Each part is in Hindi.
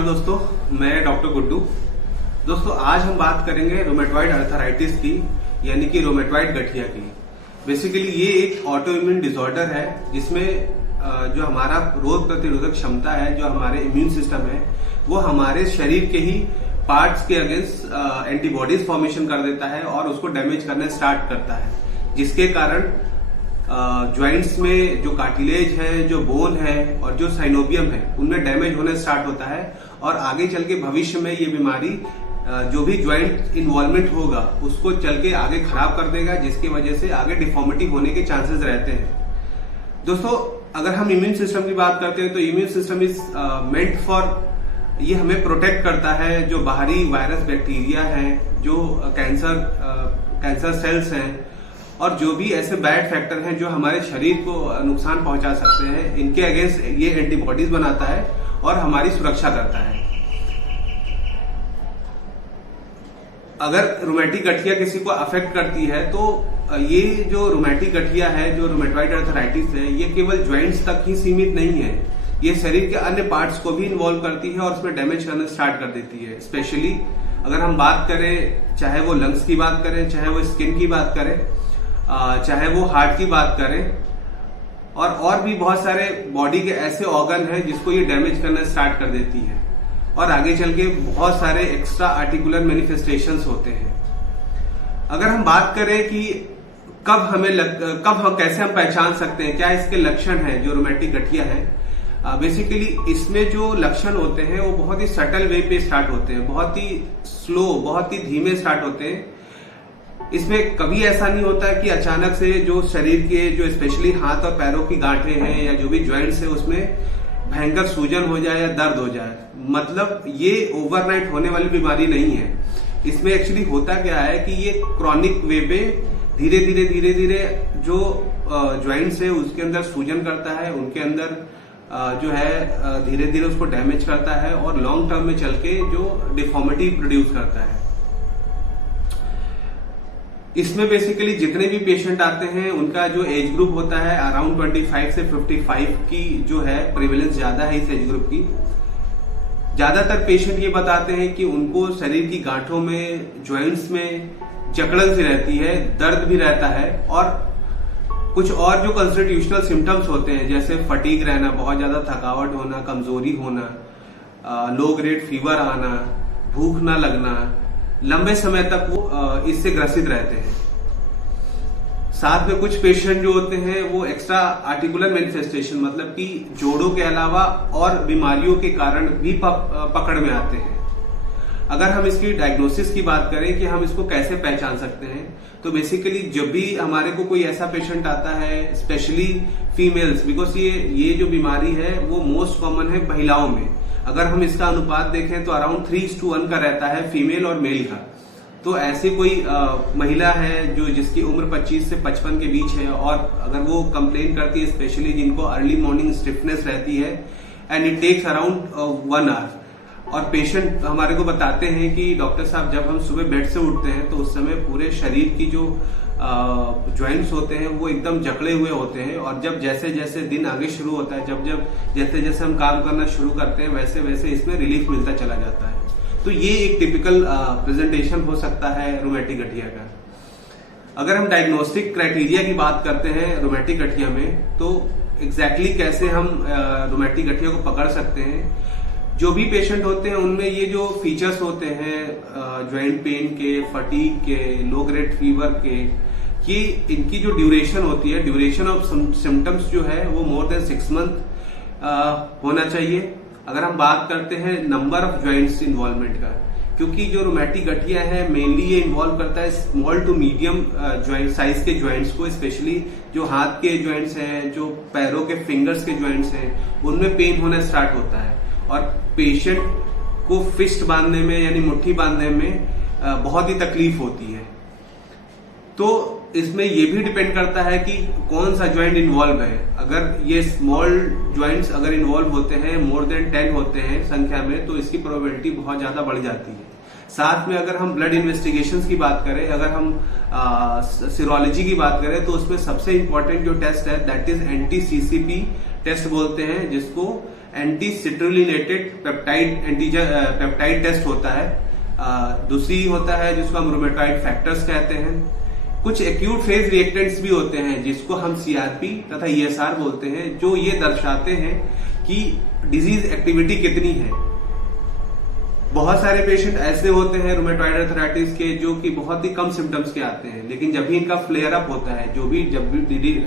नमस्कार दोस्तों, मैं डॉक्टर गुड्डू। दोस्तों आज हम बात करेंगे रोमेटॉइड अर्थराइटिस की, यानी कि रोमेटॉइड गठिया की। बेसिकली ये एक ऑटो इम्यून डिसऑर्डर है जिसमें जो हमारा रोग प्रतिरोधक क्षमता है, जो हमारे इम्यून सिस्टम है, वो हमारे शरीर के ही पार्ट्स के अगेंस्ट एंटीबॉडीज फॉर्मेशन कर देता है और उसको डैमेज करने स्टार्ट करता है, जिसके कारण ज्वाइंट्स में जो कार्टिलेज है, जो बोन है और जो साइनोबियम है, उनमें डैमेज होने स्टार्ट होता है और आगे चल के भविष्य में ये बीमारी जो भी ज्वाइंट इन्वॉल्वमेंट होगा उसको चल के आगे खराब कर देगा, जिसकी वजह से आगे डिफॉर्मिटी होने के चांसेस रहते हैं। दोस्तों अगर हम इम्यून सिस्टम की बात करते हैं तो immune system is meant for, ये हमें प्रोटेक्ट करता है जो बाहरी वायरस बैक्टीरिया है, जो कैंसर सेल्स हैं और जो भी ऐसे बैड फैक्टर हैं जो हमारे शरीर को नुकसान पहुंचा सकते हैं, इनके अगेंस्ट ये एंटीबॉडीज बनाता है और हमारी सुरक्षा करता है। अगर रोमेटिक गठिया किसी को अफेक्ट करती है तो ये जो रोमेटिक गठिया है, जो रोमेटॉइड अर्थराइटिस है, ये केवल ज्वाइंट्स तक ही सीमित नहीं है, ये शरीर के अन्य पार्ट्स को भी इन्वॉल्व करती है और उसमें डैमेज करना स्टार्ट कर देती है। स्पेशली अगर हम बात करें, चाहे वो लंग्स की बात करें, चाहे वो स्किन की बात करें, चाहे वो हार्ट की बात करें और भी बहुत सारे बॉडी के ऐसे ऑर्गन हैं जिसको ये डैमेज करना स्टार्ट कर देती है और आगे चल के बहुत सारे एक्स्ट्रा आर्टिकुलर मैनिफेस्टेशंस होते हैं। अगर हम बात करें कि कैसे हम पहचान सकते हैं, क्या इसके लक्षण हैं जो रोमेटिक गठिया है, बेसिकली इसमें जो लक्षण होते हैं वो बहुत ही सटल वे पे स्टार्ट होते हैं, बहुत ही स्लो, बहुत ही धीमे स्टार्ट होते हैं। इसमें कभी ऐसा नहीं होता है कि अचानक से जो शरीर के जो स्पेशली हाथ और पैरों की गांठें हैं या जो भी ज्वाइंट्स है उसमें भयंकर सूजन हो जाए या दर्द हो जाए। मतलब ये ओवरनाइट होने वाली बीमारी नहीं है। इसमें एक्चुअली होता क्या है कि ये क्रॉनिक वे पे धीरे धीरे जो ज्वाइंट्स है उसके अंदर सूजन करता है, उनके अंदर जो है धीरे धीरे उसको डैमेज करता है और लॉन्ग टर्म में चल के जो डिफॉर्मिटी प्रोड्यूस करता है। इसमें बेसिकली जितने भी पेशेंट आते हैं उनका जो एज ग्रुप होता है अराउंड 25 से 55 की जो है प्रेवलेंस ज्यादा है इस एज ग्रुप की। ज्यादातर पेशेंट ये बताते हैं कि उनको शरीर की गांठों में, ज्वाइंट्स में जकड़न सी रहती है, दर्द भी रहता है और कुछ और जो कॉन्स्टिट्यूशनल सिम्टम्स होते हैं जैसे फटीग रहना, बहुत ज्यादा थकावट होना, कमजोरी होना, लो ग्रेड फीवर आना, भूख ना लगना, लंबे समय तक वो इससे ग्रसित रहते हैं। साथ में कुछ पेशेंट जो होते हैं वो एक्स्ट्रा आर्टिकुलर मैनिफेस्टेशन, मतलब कि जोड़ों के अलावा और बीमारियों के कारण भी पकड़ में आते हैं। अगर हम इसकी डायग्नोसिस की बात करें कि हम इसको कैसे पहचान सकते हैं, तो बेसिकली जब भी हमारे को कोई ऐसा पेशेंट आता है, स्पेशली फीमेल्स, बिकॉज ये जो बीमारी है वो मोस्ट कॉमन है महिलाओं में। अगर हम इसका अनुपात देखें तो अराउंड 3:1 का रहता है फीमेल और मेल का। तो ऐसी कोई महिला है जो जिसकी उम्र 25 से 55 के बीच है और अगर वो कंप्लेन करती है, स्पेशली जिनको अर्ली मॉर्निंग स्टिफनेस रहती है and it takes around 1 hour, और पेशेंट हमारे को बताते हैं कि डॉक्टर साहब जब हम सुबह बेड से उठते हैं तो उस समय पूरे शरीर की जो ज्वाइंट्स होते हैं वो एकदम जकड़े हुए होते हैं और जब जैसे जैसे दिन आगे शुरू होता है, जैसे जैसे हम काम करना शुरू करते हैं वैसे वैसे इसमें रिलीफ मिलता चला जाता है। तो ये एक टिपिकल प्रेजेंटेशन हो सकता है रोमेटिक गठिया का। अगर हम डायग्नोस्टिक क्राइटेरिया की बात करते हैं रोमेटिक गठिया में, तो एग्जैक्टली कैसे हम रोमेटिक गठिया को पकड़ सकते हैं, जो भी पेशेंट होते हैं उनमें ये जो फीचर्स होते हैं ज्वाइंट पेन के, फटीग के, लो ग्रेड फीवर के, कि इनकी जो ड्यूरेशन होती है, ड्यूरेशन ऑफ सिम्टम्स जो है वो मोर देन 6 मंथ होना चाहिए। अगर हम बात करते हैं नंबर ऑफ ज्वाइंट्स इन्वॉल्वमेंट का, क्योंकि जो रोमेटिक गठिया है मेनली ये इन्वॉल्व करता है small to medium joint size के ज्वाइंट्स को, स्पेशली जो हाथ के ज्वाइंट्स हैं, जो पैरों के फिंगर्स के ज्वाइंट्स हैं, उनमें पेन होना स्टार्ट होता है और पेशेंट को फिस्ट बांधने में यानी मुट्ठी बांधने में बहुत ही तकलीफ होती है। तो इसमें ये भी डिपेंड करता है कि कौन सा ज्वाइंट इन्वॉल्व है। अगर ये स्मॉल ज्वाइंट्स अगर इन्वॉल्व होते हैं, मोर देन 10 होते हैं संख्या में, तो इसकी प्रोबेबिलिटी बहुत ज्यादा बढ़ जाती है। साथ में अगर हम ब्लड इन्वेस्टिगेशंस की बात करें, अगर हम सीरोलॉजी की बात करें, तो उसमें सबसे इंपॉर्टेंट जो टेस्ट है दैट इज एंटी-CCP टेस्ट बोलते हैं, जिसको एंटी सिट्रुलिनेटेड पेप्टाइड टेस्ट होता है। दूसरी होता है जिसको हम रूमेटॉइड फैक्टर्स कहते हैं। कुछ एक्यूट फेज रिएक्टेंट्स भी होते हैं जिसको हम सीआरपी तथा ईएसआर बोलते हैं, जो ये दर्शाते हैं कि डिजीज एक्टिविटी कितनी है। बहुत सारे पेशेंट ऐसे होते हैं रूमेटॉइड आर्थराइटिस के जो कि बहुत ही कम सिम्टम्स के आते हैं, लेकिन जब भी इनका फ्लेयर अप होता है, जब भी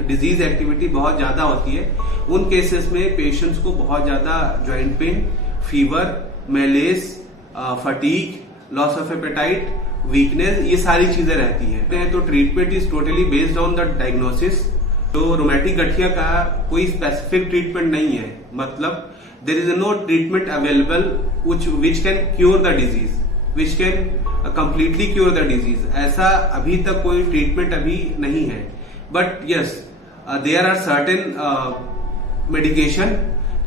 डिजीज एक्टिविटी बहुत ज्यादा होती है, उन केसेस में पेशेंट्स को बहुत ज्यादा joint pain, fever, malaise, fatigue, loss of appetite, weakness, ये सारी चीजें रहती हैं। तो treatment is totally based on the diagnosis. तो रोमैटिक गठिया का कोई स्पेसिफिक ट्रीटमेंट नहीं है, मतलब there is no treatment available which can cure the disease, which can completely cure the disease. ऐसा अभी तक कोई ट्रीटमेंट अभी नहीं है, but yes there are certain medication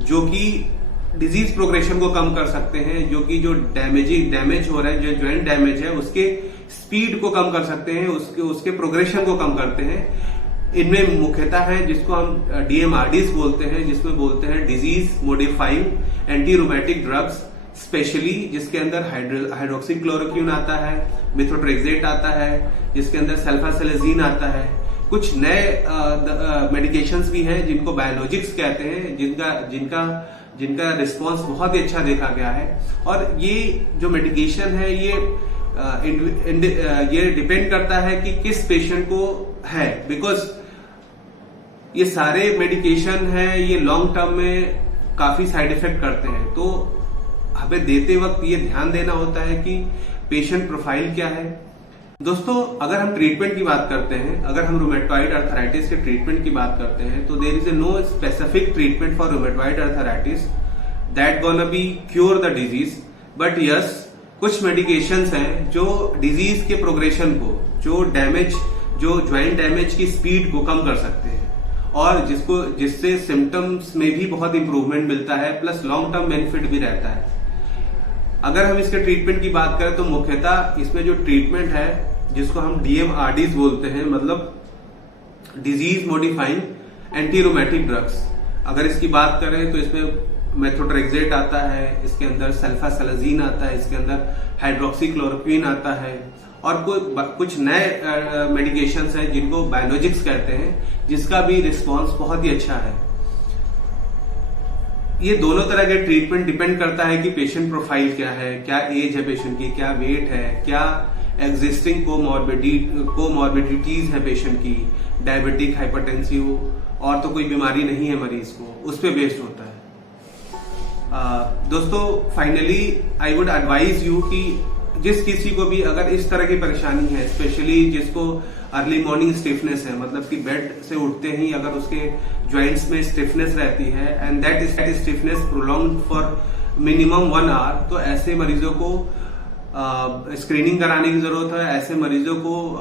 जो कि डिजीज प्रोग्रेशन को कम कर सकते हैं, जो कि जो डैमेज हो रहा है, जो ज्वाइंट डैमेज है, उसके स्पीड को कम कर सकते हैं, उसके प्रोग्रेशन को कम करते हैं। इनमें मुख्यतः है जिसको हम डीएमआरडीज बोलते हैं, जिसमें बोलते हैं disease modifying anti rheumatic drugs, specially जिसके अंदर हाइड्रोक्सीक्लोरोक्विन आता है, मेथोट्रेक्सेट आता है, जिसके अंदर सल्फासेलेजीन आता है। कुछ नए मेडिकेशंस भी हैं जिनको बायोलॉजिक्स कहते हैं, जिनका रिस्पांस बहुत ही अच्छा देखा गया है। और ये जो मेडिकेशन है ये डिपेंड करता है कि किस पेशेंट को है, बिकॉज ये सारे मेडिकेशन है ये लॉन्ग टर्म में काफी साइड इफेक्ट करते हैं। तो हमें देते वक्त ये ध्यान देना होता है कि पेशेंट प्रोफाइल क्या है। दोस्तों, अगर हम ट्रीटमेंट की बात करते हैं, अगर हम रूमेटॉइड आर्थराइटिस के ट्रीटमेंट की बात करते हैं, तो there is no specific treatment for rheumatoid arthritis that gonna be cure the disease, but yes कुछ मेडिकेशंस हैं जो डिजीज के प्रोग्रेशन को, जो ज्वाइंट डैमेज की स्पीड को कम कर सकते हैं, और जिससे सिम्टम्स में भी बहुत इंप्रूवमेंट मिलता है, प्लस लॉन्ग टर्म बेनिफिट भी रहता है। अगर हम इसके ट्रीटमेंट की बात करें तो मुख्यतः इसमें जो ट्रीटमेंट है जिसको हम डीएमआरडीज बोलते हैं, मतलब disease modifying anti rheumatic drugs. अगर इसकी बात करें तो इसमें मेथोट्रेक्सेट आता है, इसके अंदर सल्फासेलेजीन आता है, इसके अंदर हाइड्रोक्सीक्लोरोक्विन आता है, और कुछ नए मेडिकेशंस हैं जिनको बायोलॉजिक्स कहते हैं, जिसका भी रिस्पांस बहुत ही अच्छा है। ये दोनों तरह के ट्रीटमेंट डिपेंड करता है कि पेशेंट प्रोफाइल क्या है, क्या एज है पेशेंट की, क्या वेट है, क्या एग्जिस्टिंग कोमॉर्बिडिटीज है पेशेंट की, डायबिटिक, हाइपरटेंसिव, और तो कोई बीमारी नहीं है मरीज को, उस पर बेस्ड होता है। दोस्तों, finally I would advise you कि जिस किसी को भी अगर इस तरह की परेशानी है, स्पेशली जिसको अर्ली मॉर्निंग स्टिफनेस है, मतलब कि बेड से उठते ही अगर उसके ज्वाइंट्स में स्टिफनेस रहती है and that stiffness prolonged for minimum 1 hour, तो ऐसे मरीजों को स्क्रीनिंग कराने की जरूरत है, ऐसे मरीजों को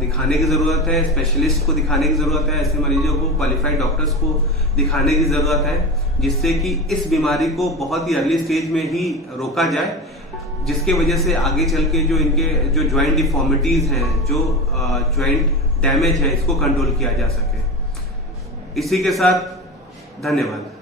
दिखाने की जरूरत है, स्पेशलिस्ट को दिखाने की जरूरत है, ऐसे मरीजों को क्वालिफाइड डॉक्टर्स को दिखाने की जरूरत है, जिससे कि इस बीमारी को बहुत ही अर्ली स्टेज में ही रोका जाए, जिसके वजह से आगे चल के जो इनके जो ज्वाइंट डिफॉर्मिटीज हैं, जो ज्वाइंट डैमेज है, इसको कंट्रोल किया जा सके। इसी के साथ धन्यवाद।